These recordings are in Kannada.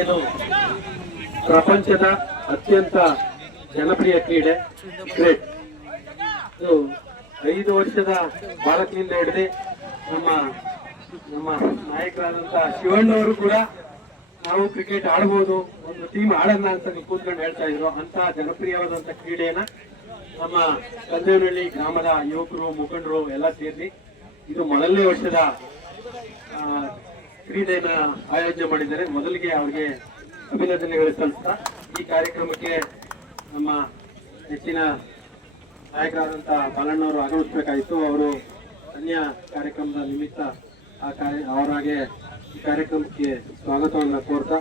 ಏನು ಪ್ರಪಂಚದ ಅತ್ಯಂತ ಜನಪ್ರಿಯ ಕ್ರೀಡೆ ಕ್ರಿಕೆಟ್. ಇದು 5 ವರ್ಷದ ಬಾಲಕನಿಂದ ಹಿಡಿದು ನಮ್ಮ ನಾಯಕರಾದಂತ ಶಿವಣ್ಣವರು ಕೂಡ ನಾವು ಕ್ರಿಕೆಟ್ ಆಡ್ಬೋದು, ಒಂದು ಟೀಮ್ ಆಡೋಣ ಅಂತ ಕೂತ್ಕೊಂಡು ಹೇಳ್ತಾ ಇದ್ರು. ಅಂತ ಜನಪ್ರಿಯವಾದಂತ ಕ್ರೀಡೆಯನ್ನ ನಮ್ಮ ಕಂದೇವನಹಳ್ಳಿ ಗ್ರಾಮದ ಯುವಕರು ಮುಖಂಡರು ಎಲ್ಲ ಸೇರಿ ಇದು ಮೊದಲನೇ ವರ್ಷದ ಕ್ರೀಡೆಯನ್ನ ಆಯೋಜನೆ ಮಾಡಿದ್ದಾರೆ. ಮೊದಲಿಗೆ ಅವರಿಗೆ ಅಭಿನಂದನೆಗಳು ಸಲ್ಲಿಸ್ತಾ ಈ ಕಾರ್ಯಕ್ರಮಕ್ಕೆ ನಮ್ಮ ಹೆಚ್ಚಿನ ನಾಯಕರಾದಂತ ಬಾಲಣ್ಣವರು ಆಗಮಿಸಬೇಕಾಯಿತು. ಅವರು ಅನ್ಯ ಕಾರ್ಯಕ್ರಮದ ನಿಮಿತ್ತ ಅವರಾಗೆ ಈ ಕಾರ್ಯಕ್ರಮಕ್ಕೆ ಸ್ವಾಗತವನ್ನು ಕೋರ್ತಾ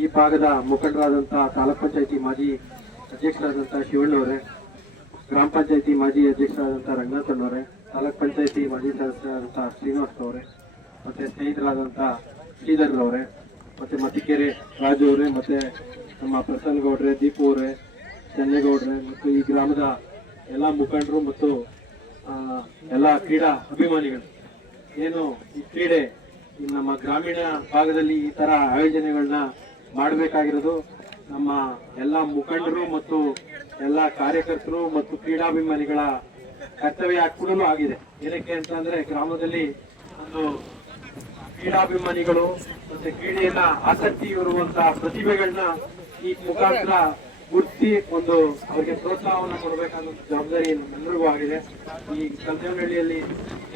ಈ ಭಾಗದ ಮುಖಂಡರಾದಂತಹ ತಾಲೂಕ್ ಪಂಚಾಯತಿ ಮಾಜಿ ಅಧ್ಯಕ್ಷರಾದಂತಹ ಶಿವಣ್ಣವರೇ, ಗ್ರಾಮ ಪಂಚಾಯತಿ ಮಾಜಿ ಅಧ್ಯಕ್ಷರಾದಂತಹ ರಂಗನಾಥಣ್ಣವರೇ, ತಾಲೂಕ್ ಪಂಚಾಯತಿ ಮಾಜಿ ಸದಸ್ಯರಾದಂತಹ ಶ್ರೀನಿವಾಸ್ ಅವರೇ, ಮತ್ತೆ ಸ್ನೇಹಿತರಾದಂತಹ ಶ್ರೀಧರ್ ಅವರೇ, ಮತ್ತೆ ಮತ್ತಿಕೆರೆ ರಾಜು ಅವರೇ, ಮತ್ತೆ ನಮ್ಮ ಪ್ರಸನ್ನ ಗೌಡ್ರೆ, ದೀಪು ಅವರೇ, ಚನ್ನೇಗೌಡ್ರೆ, ಮತ್ತು ಈ ಗ್ರಾಮದ ಎಲ್ಲ ಮುಖಂಡರು ಮತ್ತು ಎಲ್ಲ ಕ್ರೀಡಾ ಅಭಿಮಾನಿಗಳು, ಏನು ಈ ಕ್ರೀಡೆ ನಮ್ಮ ಗ್ರಾಮೀಣ ಭಾಗದಲ್ಲಿ ಈ ತರ ಆಯೋಜನೆಗಳನ್ನ ಮಾಡಬೇಕಾಗಿರೋದು ನಮ್ಮ ಎಲ್ಲ ಮುಖಂಡರು ಮತ್ತು ಎಲ್ಲ ಕಾರ್ಯಕರ್ತರು ಮತ್ತು ಕ್ರೀಡಾಭಿಮಾನಿಗಳ ಕರ್ತವ್ಯ ಕೂಡ ಆಗಿದೆ. ಏನಕ್ಕೆ ಅಂತಂದ್ರೆ ಗ್ರಾಮದಲ್ಲಿ ಒಂದು ಕ್ರೀಡಾಭಿಮಾನಿಗಳು ಮತ್ತೆ ಕ್ರೀಡೆಯನ್ನ ಆಸಕ್ತಿ ಇರುವಂತಹ ಪ್ರತಿಭೆಗಳನ್ನ ಈ ಮುಖಾಂತರ ಗುರುತಿಸಿ ಒಂದು ಅವರಿಗೆ ಪ್ರೋತ್ಸಾಹವನ್ನು ಕೊಡಬೇಕಾದ ಜವಾಬ್ದಾರಿ ನಮ್ಮೆಲ್ಲರಿಗೂ ಆಗಿದೆ. ಈ ಕಂದೇವನಹಳ್ಳಿಯಲ್ಲಿ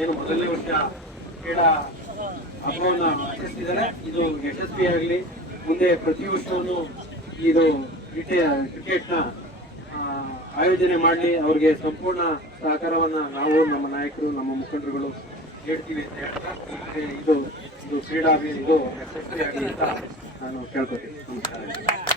ಏನು ಮೊದಲನೇ ವರ್ಷ ಕ್ರೀಡಾ ಹಬ್ಬವನ್ನು ಆಚರಿಸಿದ್ದಾರೆ, ಇದು ಯಶಸ್ವಿಯಾಗಲಿ. ಮುಂದೆ ಪ್ರತಿ ವರ್ಷವೂ ಇದು ಕ್ರಿಕೆಟ್ನ ಆಯೋಜನೆ ಮಾಡಲಿ. ಅವ್ರಿಗೆ ಸಂಪೂರ್ಣ ಸಹಕಾರವನ್ನ ನಾವು ನಮ್ಮ ನಾಯಕರು ನಮ್ಮ ಮುಖಂಡರುಗಳು ಹೇಳ್ತೀವಿ ಅಂತ ಹೇಳ್ತಾ ಇದು ಕ್ರೀಡಾ ಇದು ಯಶಸ್ವಿಯಾಗಲಿ ಅಂತ ನಾನು ಕೇಳ್ಕೊತೀನಿ. ನಮಸ್ಕಾರ.